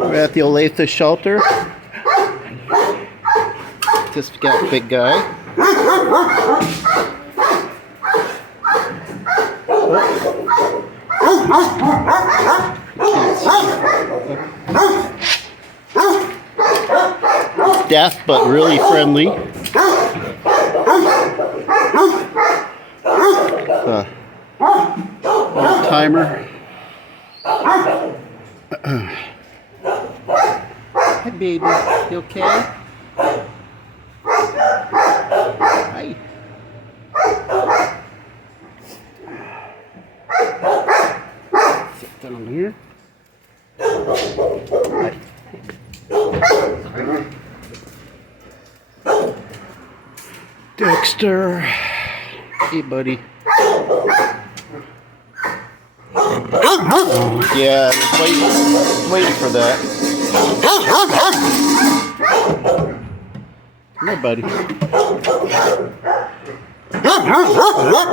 We're at the Olathe shelter. Just got a big guy. Deaf but really friendly. Timer. Hi, baby. You okay? Hi. Sit down here. Hi. Dexter. Hey, buddy. Yeah, waiting for that. Come here, buddy.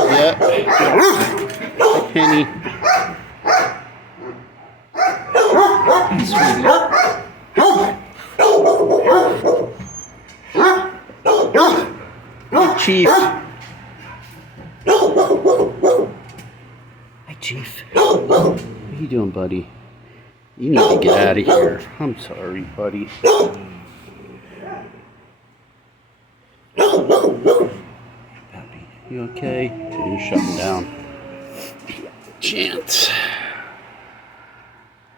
Yeah. Hi, Penny. Sweetie. Hey, Chief. Hi, Chief. What are you doing, buddy? You need to get out of here. I'm sorry, buddy. Puppy, you okay? You're shutting down. Chance.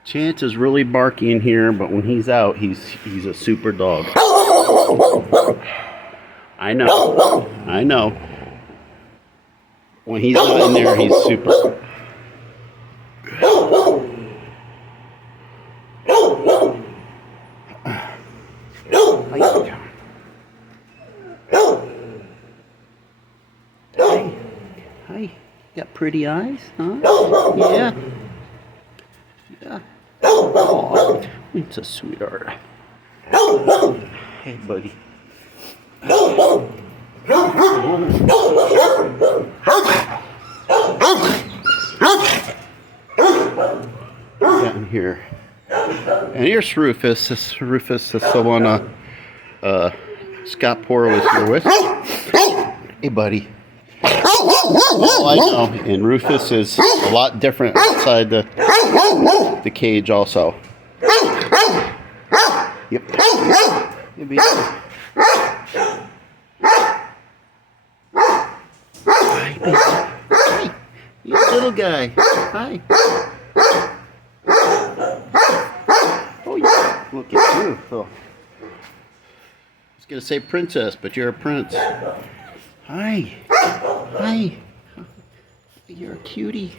Chance is really barky in here, but when he's out, he's a super dog. I know. I know. When he's not in there, he's super. Hi. Hi. Got pretty eyes, huh? Yeah. Yeah. Oh, it's a sweetheart. Hey, buddy. Down here. And here's Rufus. This Rufus is the one Scott Poor was here with. Hey, buddy. Oh, I know. And Rufus is a lot different outside the cage also. Yep. Hi, baby. Hi. You little guy. Hi. Oh, yeah. Look at you. Oh. I was going to say princess, but you're a prince. Hi. Hi. You're a cutie.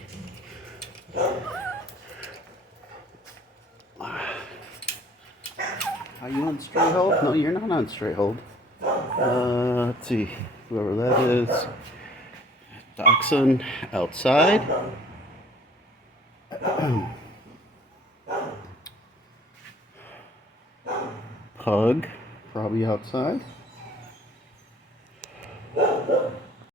Are you on straight hold? No, you're not on straight hold. Let's see. Whoever that is. Dachshund outside. Pug probably outside.